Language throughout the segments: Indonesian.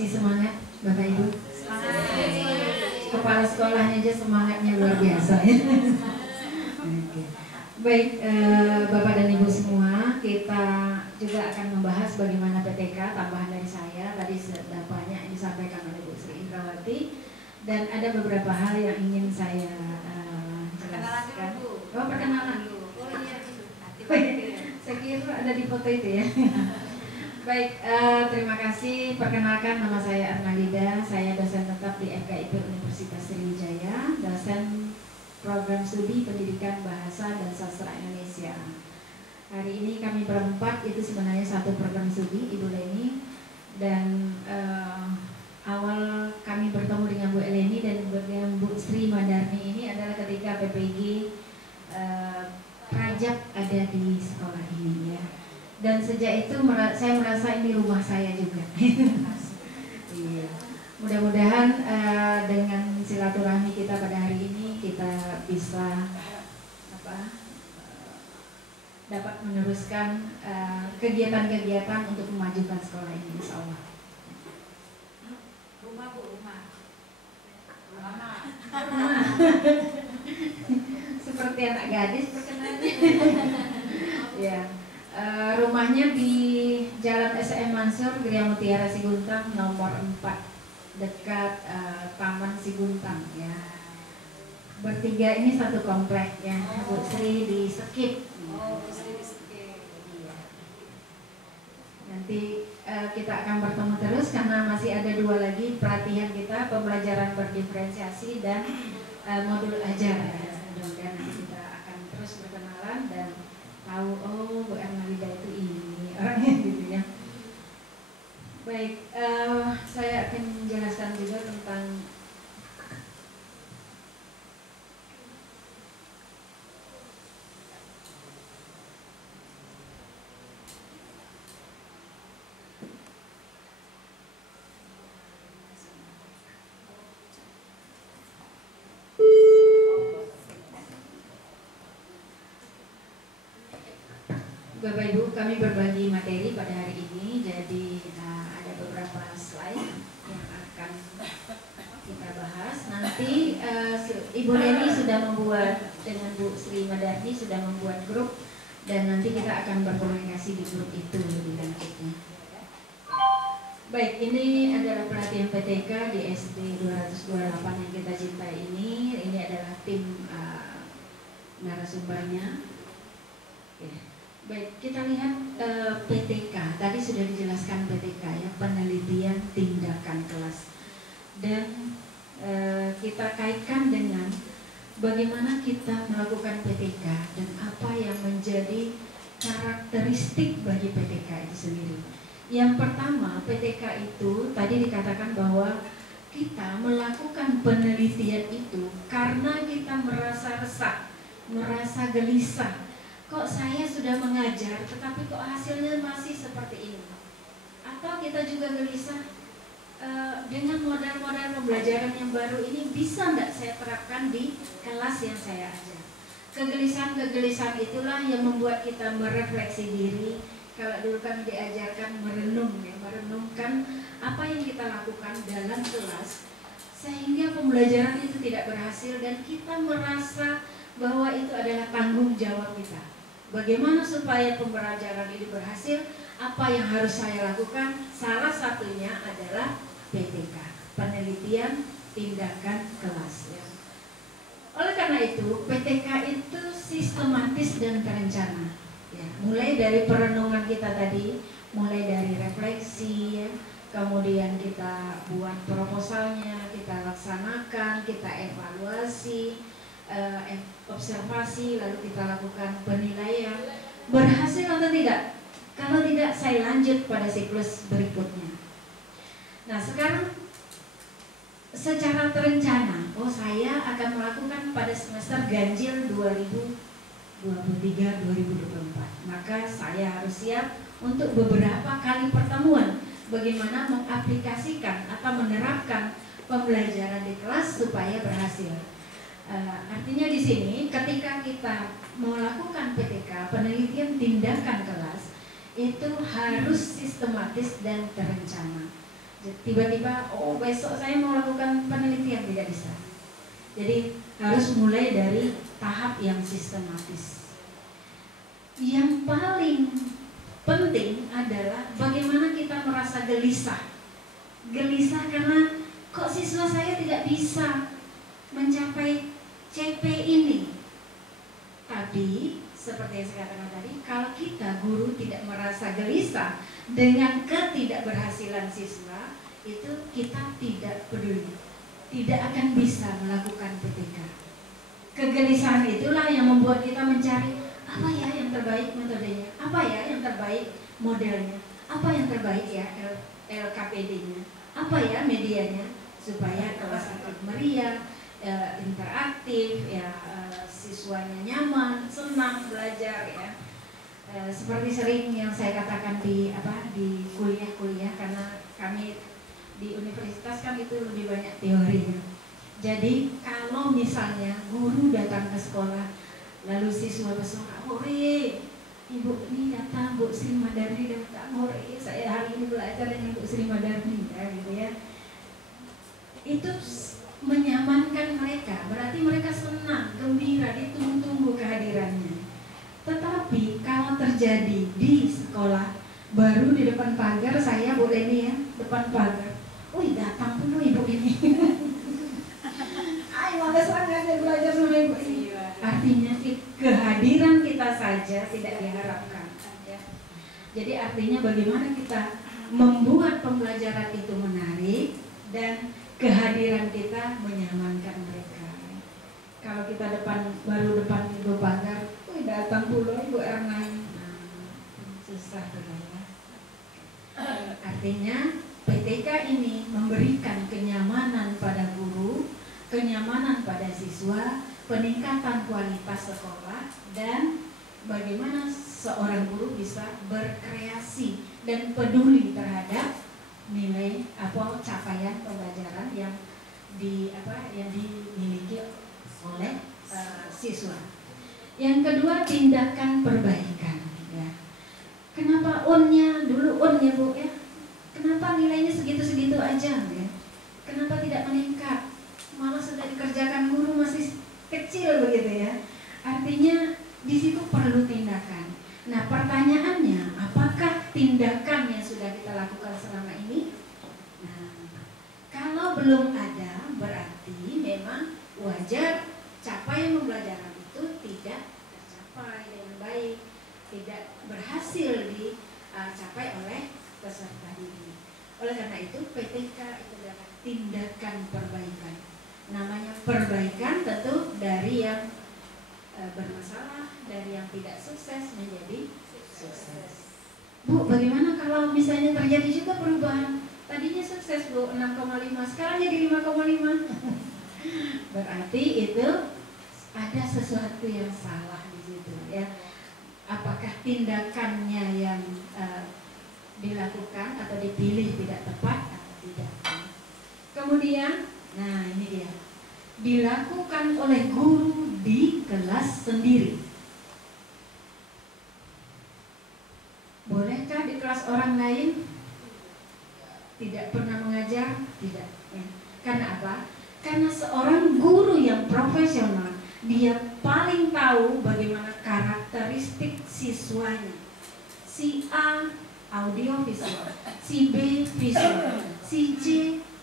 Masih semangat Bapak Ibu? Kepala sekolahnya aja semangatnya luar biasa ya. Oke. Baik, Bapak dan Ibu semua, kita juga akan membahas bagaimana PTK, tambahan dari saya. Tadi sudah banyak yang disampaikan oleh Bu Sri Indrawati, dan ada beberapa hal yang ingin saya jelaskan. Oh, perkenalan dulu. Oh iya, saya kira ada di foto itu ya. Baik, terima kasih. Perkenalkan, nama saya Arnalida. Saya dosen tetap di FKIP Universitas Sriwijaya, dosen Program Studi Pendidikan Bahasa dan Sastra Indonesia. Hari ini kami berempat, itu sebenarnya satu program studi, Ibu Leni, dan awal kami bertemu dengan Bu Eleni dan dengan Bu Sri Madarni ini adalah ketika PPG Prajab ada di sekolah ini ya. Dan sejak itu saya merasa ini rumah saya juga. Iya. Mudah-mudahan dengan silaturahmi kita pada hari ini kita bisa dapat meneruskan kegiatan-kegiatan untuk memajukan sekolah ini, insya Allah. Rumah Bu, rumah. Seperti anak gadis perkenalnya. Ya. Rumahnya di Jalan SM Mansur, Gria Mutiara Siguntang, nomor 4, dekat Taman Siguntang ya. Bertiga ini satu komplek ya. Bu Sri di Skip. Oh, Bu Sri di Skip. Iya. Nanti kita akan bertemu terus karena masih ada 2 lagi pelatihan kita, pembelajaran berdiferensiasi dan modul ajar. Mudah-mudahan kita akan terus berkenalan dan tahu, oh Bu Arnalida itu ini orangnya gitu ya. Baik, saya akan menjelaskan juga tentang Bapak Ibu, kami berbagi materi pada hari ini, jadi ada beberapa slide yang akan kita bahas. Nanti Ibu Leni sudah membuat, dengan Bu Sri Madarni sudah membuat grup, dan nanti kita akan berkomunikasi di grup itu lebih lanjutnya. Baik, ini adalah pelatihan PTK di SD 228 yang kita cintai ini. Ini adalah tim narasumbernya. Oke. Baik, kita lihat PTK. Tadi sudah dijelaskan PTK ya, penelitian tindakan kelas. Dan kita kaitkan dengan bagaimana kita melakukan PTK dan apa yang menjadi karakteristik bagi PTK itu sendiri. Yang pertama, PTK itu tadi dikatakan bahwa kita melakukan penelitian itu karena kita merasa resah, merasa gelisah. Kok saya sudah mengajar, tetapi kok hasilnya masih seperti ini? Atau kita juga gelisah dengan model-model pembelajaran yang baru ini bisa nggak saya terapkan di kelas yang saya ajar? Kegelisahan-kegelisahan itulah yang membuat kita merefleksi diri. Kalau dulu kan diajarkan merenung, ya, merenungkan apa yang kita lakukan dalam kelas, sehingga pembelajaran itu tidak berhasil dan kita merasa bahwa itu adalah tanggung jawab kita. Bagaimana supaya pembelajaran ini berhasil? Apa yang harus saya lakukan? Salah satunya adalah PTK, penelitian tindakan kelas. Ya. Oleh karena itu, PTK itu sistematis dan terencana. Ya, mulai dari perenungan kita tadi, mulai dari refleksi, ya, kemudian kita buat proposalnya, kita laksanakan, kita evaluasi. Observasi, lalu kita lakukan penilaian, berhasil atau tidak? Kalau tidak, saya lanjut pada siklus berikutnya. Nah, sekarang secara terencana, saya akan melakukan pada semester ganjil 2023-2024. Maka saya harus siap untuk beberapa kali pertemuan bagaimana mengaplikasikan atau menerapkan pembelajaran di kelas supaya berhasil. Artinya di sini ketika kita melakukan PTK, penelitian tindakan kelas, itu harus sistematis dan terencana. tiba-tiba, oh besok saya mau lakukan penelitian, tidak bisa. Jadi harus mulai dari tahap yang sistematis. Yang paling penting adalah bagaimana kita merasa gelisah. Gelisah karena kok siswa saya tidak bisa mencapai CP ini. Tapi seperti yang saya katakan tadi, kalau kita guru tidak merasa gelisah dengan ketidakberhasilan siswa, itu kita tidak peduli, tidak akan bisa melakukan PTK. Kegelisahan itulah yang membuat kita mencari apa ya yang terbaik metodenya, apa ya yang terbaik modelnya, apa yang terbaik ya LKPD-nya, apa ya medianya, supaya kelas itu meriah, interaktif, ya siswanya nyaman, senang belajar ya. Seperti sering yang saya katakan di kuliah-kuliah, karena kami di universitas kan itu lebih banyak teorinya. Jadi kalau misalnya guru datang ke sekolah lalu siswa bersorak, "Hore, Ibu ini datang, Bu Sri Madarni datang, hore, saya hari ini belajar dengan Bu Sri Madarni," ya, gitu ya. Itu menyamankan mereka, berarti mereka senang, gembira, ditunggu-tunggu kehadirannya. Tetapi kalau terjadi di sekolah, baru di depan pagar, saya Bu Leni ya, depan pagar, "Wih, datang pun Ibu ini." "Ayo, males banget belajar sama Ibu ini." Artinya kehadiran kita saja tidak diharapkan ya. Jadi artinya bagaimana kita membuat pembelajaran itu menarik dan kehadiran kita menyamankan mereka. Kalau kita baru depan Ibu pagar, "Wih, datang pula Ibu Erna." Susah tuh ya. Artinya PTK ini memberikan kenyamanan pada guru, kenyamanan pada siswa, peningkatan kualitas sekolah, dan bagaimana seorang guru bisa berkreasi dan peduli terhadap nilai capaian pembelajaran yang dimiliki oleh siswa. Yang kedua, tindakan perbaikan ya. Kenapa unnya dulu ya Bu ya? Kenapa nilainya segitu-segitu aja ya? Kenapa tidak meningkat? Malah sudah dikerjakan guru masih kecil begitu ya. Artinya di situ perlu tindakan. Nah, pertanyaannya, apakah tindakan yang sudah kita lakukan selama ini? Nah, kalau belum ada, berarti memang wajar capaian pembelajaran itu tidak tercapai dengan baik, tidak berhasil dicapai oleh peserta didik. Oleh karena itu, PTK itu adalah tindakan perbaikan. Namanya perbaikan tentu dari yang bermasalah, dari yang tidak sukses menjadi sukses. Bu, bagaimana kalau misalnya terjadi juga perubahan? Tadinya sukses Bu, 6,5, sekarang jadi 5,5. Berarti itu ada sesuatu yang salah di situ ya. Apakah tindakannya yang dilakukan atau dipilih tidak tepat atau tidak? Kemudian, nah ini dia, dilakukan oleh guru di kelas sendiri. Bolehkah di kelas orang lain? Tidak pernah mengajar? Tidak ya. Karena apa? Karena seorang guru yang profesional, dia paling tahu bagaimana karakteristik siswanya. Si A audio visual, si B visual, si C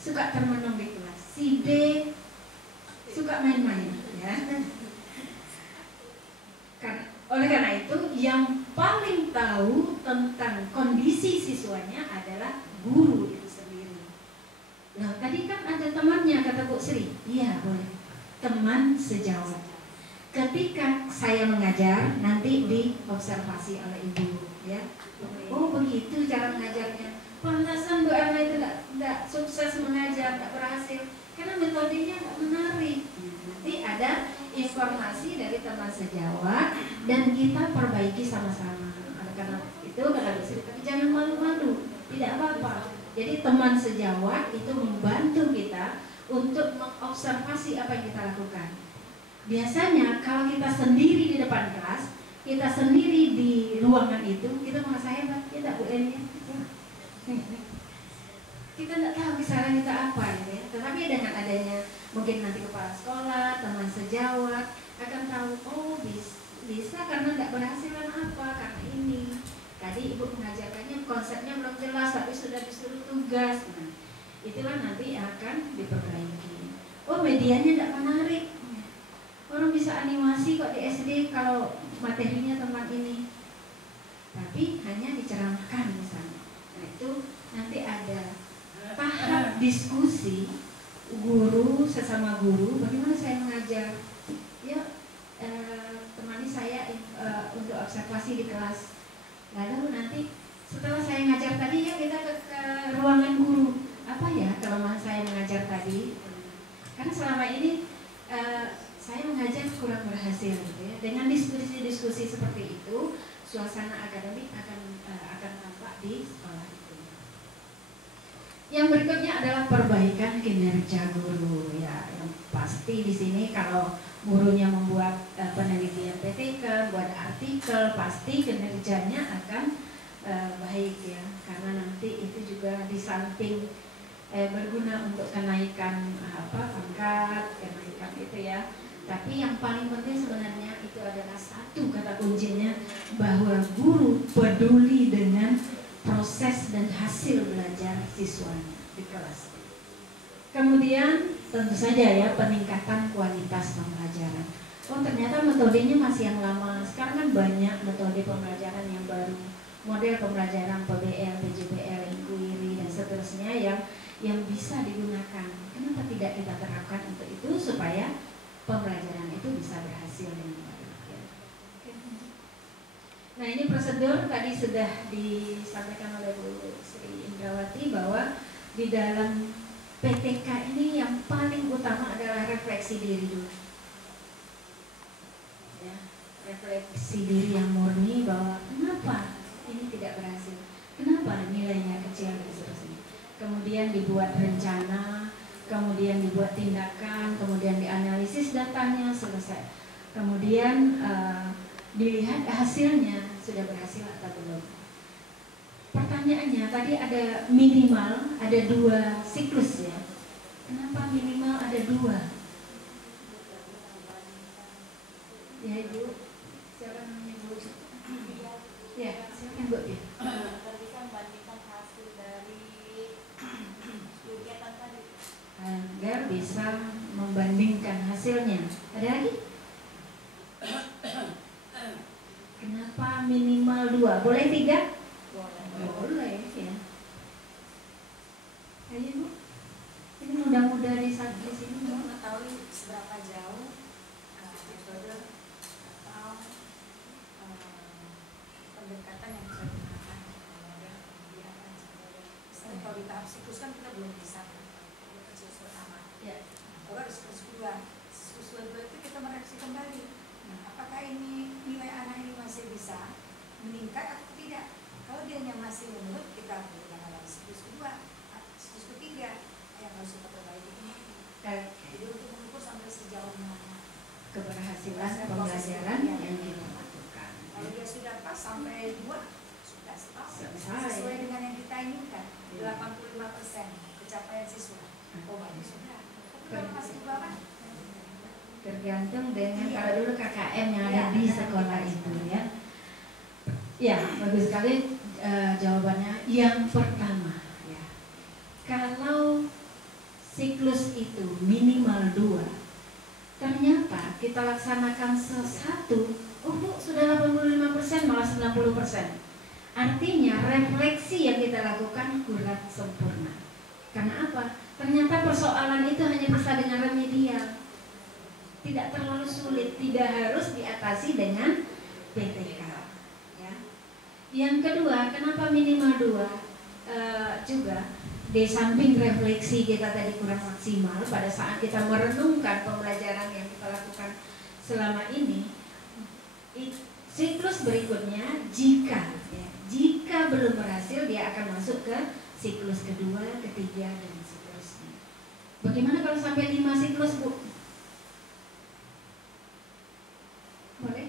suka termenung di kelas, si D suka main-main ya. Oleh karena itu, yang paling tahu tentang kondisi siswanya adalah guru itu sendiri. Nah, tadi kan ada temannya, kata Bu Sri. Iya, boleh. Teman sejawat. Ketika saya mengajar, nanti diobservasi oleh ibu ya. Oh, begitu cara mengajarnya. Pantasan Bu Erna itu tidak sukses mengajar, tidak berhasil, karena metodenya tidak menarik. Nanti ada informasi dari teman sejawat dan kita perbaiki sama-sama. Karena itu kata Bu Sri, tapi jangan malu-malu, tidak apa-apa. Jadi teman sejawat itu membantu kita untuk mengobservasi apa yang kita lakukan. Biasanya kalau kita sendiri di depan kelas, kita sendiri di ruangan itu, kita merasa hebat, kita Bu Eni. Kita kita nggak tahu kisaran kita apa gitu ya. Tetapi dengan adanya mungkin nanti kepala sekolah, teman sejawat akan tahu, oh bisa karena nggak berhasilan apa, karena ini. Tadi ibu mengajarkannya konsepnya belum jelas tapi sudah disuruh tugas. Nah, itulah nanti akan diperbaiki. Oh medianya tidak menarik. Orang bisa animasi kok di SD kalau materinya tentang ini. Tapi hanya diceramahkan misalnya. Nah itu nanti ada tahap diskusi guru sesama guru. Bagaimana saya mengajar? Ya temani saya untuk observasi di kelas. Lalu nanti setelah saya ngajar tadi ya kita ke ruangan guru. Apa ya kelemahan saya mengajar tadi? Karena selama ini saya mengajar kurang berhasil gitu ya. Dengan diskusi-diskusi seperti itu, suasana akademik akan tampak di sekolah itu. Yang berikutnya adalah perbaikan kinerja guru ya. Yang pasti di sini kalau gurunya membuat penelitian PTK, buat artikel, pasti kinerjanya akan baik ya. Karena nanti itu juga di samping berguna untuk kenaikan pangkat, kenaikan itu ya. Tapi yang paling penting sebenarnya itu adalah satu kata kuncinya, bahwa guru peduli dengan proses dan hasil belajar siswanya di kelas. Kemudian tentu saja ya peningkatan kualitas pembelajaran. Oh ternyata metodenya masih yang lama. Sekarang kan banyak metode pembelajaran yang baru, model pembelajaran PBL, PJBL, inquiry dan seterusnya yang bisa digunakan. Kenapa tidak kita terapkan untuk itu supaya pembelajaran itu bisa berhasil dengan baik ya. Nah ini prosedur tadi sudah disampaikan oleh Bu Sri Indrawati bahwa di dalam PTK ini yang paling utama adalah refleksi diri dulu ya, refleksi diri yang murni bahwa kenapa ini tidak berhasil, kenapa nilainya kecil dan seterusnya. Kemudian dibuat rencana, kemudian dibuat tindakan, kemudian dianalisis datanya, selesai. Kemudian dilihat hasilnya sudah berhasil atau belum. Pertanyaannya tadi ada minimal ada 2 siklus ya. Kenapa minimal ada 2? Ya Ibu, siapa namanya Bu? Ya, silakan Bu ya. Bisa membandingkan hasil dari kegiatan tadi agar bisa membandingkan hasilnya. Ada lagi? Kenapa minimal 2? Boleh 3? Boleh ya. Ayo Bu. Ini mudah-mudah di sini untuk mengetahui seberapa jauh metode atau pendekatan yang bisa digunakan model kemudian misalnya kalau di tahap siklus kan kita belum bisa siklus pertama ya. Kalau ada siklus kedua itu kita merevisi kembali. Nah, apakah ini nilai anak ini masih bisa meningkat atau tidak? Kalau dia masih menurut, kita menggunakan lagi siklus kedua, siklus ketiga yang harus kita perbaiki ini. Jadi untuk mengukur sampai sejauh mana keberhasilan pembelajaran yang kita lakukan. Kalau dia sudah pas sampai 2, sudah selesai sesuai dengan yang kita inginkan, 85% pencapaian siswa. Oh bagus sudah. Kalau masih di bawah, tergantung dengan kalau dulu KKM yang ada di sekolah itu ya. Ya, bagus sekali jawabannya. Yang pertama ya, kalau siklus itu minimal 2, ternyata kita laksanakan satu, oh Bu, sudah 85% malah 90%. Artinya refleksi yang kita lakukan kurang sempurna. Karena apa? Ternyata persoalan itu hanya bisa dengan remedial, tidak terlalu sulit, tidak harus diatasi dengan PTK. Ya. Yang kedua, kenapa minimal 2? Juga di samping refleksi kita tadi kurang maksimal pada saat kita merenungkan pembelajaran yang kita lakukan selama ini, siklus berikutnya jika belum berhasil dia akan masuk ke siklus kedua, ketiga dan seterusnya. Bagaimana kalau sampai 5 siklus Bu? Boleh?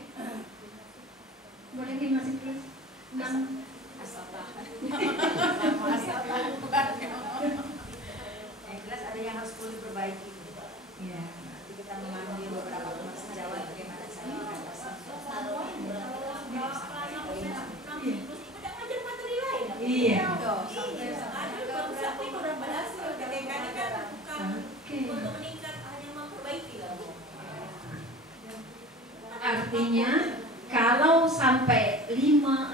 Boleh 5 siklus? 6? Iya. Tapi kurang berhasil. PTK ini kan bukan untuk meningkat, hanya memperbaiki lah Bu. Artinya kalau sampai 5,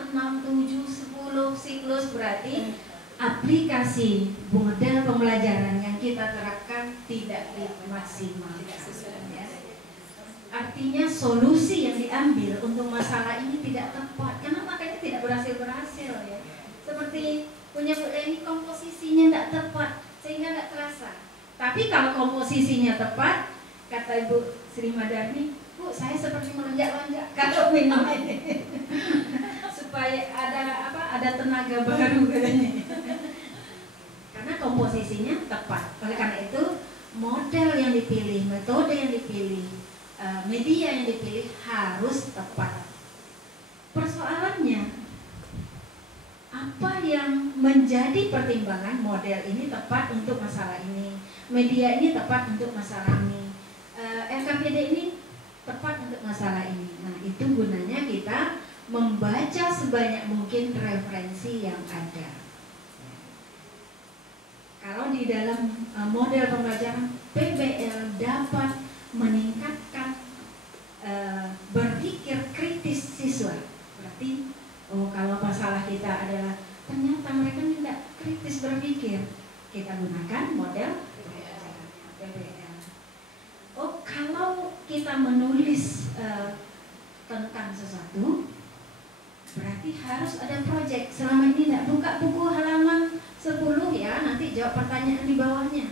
6, 7, 10 siklus berarti aplikasi model pembelajaran yang kita terapkan tidak maksimal. Ya. Artinya solusi yang diambil untuk masalah ini tidak tepat. Kenapa makanya tidak berhasil ya? Seperti punya Bu Leni, komposisinya tidak tepat sehingga tidak terasa. Tapi kalau komposisinya tepat, kata Ibu Sri Madarni, Bu, saya seperti melonjak-lonjak kalau minum ini supaya ada tenaga baru katanya. Karena komposisinya tepat. Oleh karena itu model yang dipilih, metode yang dipilih, media yang dipilih harus tepat. Persoalannya, apa yang menjadi pertimbangan model ini tepat untuk masalah ini, media ini tepat untuk masalah ini, LKPD ini tepat untuk masalah ini. Nah, itu gunanya kita membaca sebanyak mungkin referensi yang ada. Kalau di dalam model pembelajaran, PBL dapat meningkatkan berpikir kritis siswa. Berarti, kalau masalah kita adalah ternyata mereka tidak kritis berpikir, kita gunakan model PBL. Kalau kita menulis tentang sesuatu, berarti harus ada proyek. Selama ini tidak buka buku halaman 10 ya, nanti jawab pertanyaan di bawahnya.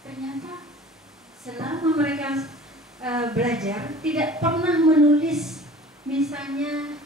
Ternyata selama mereka belajar tidak pernah menulis misalnya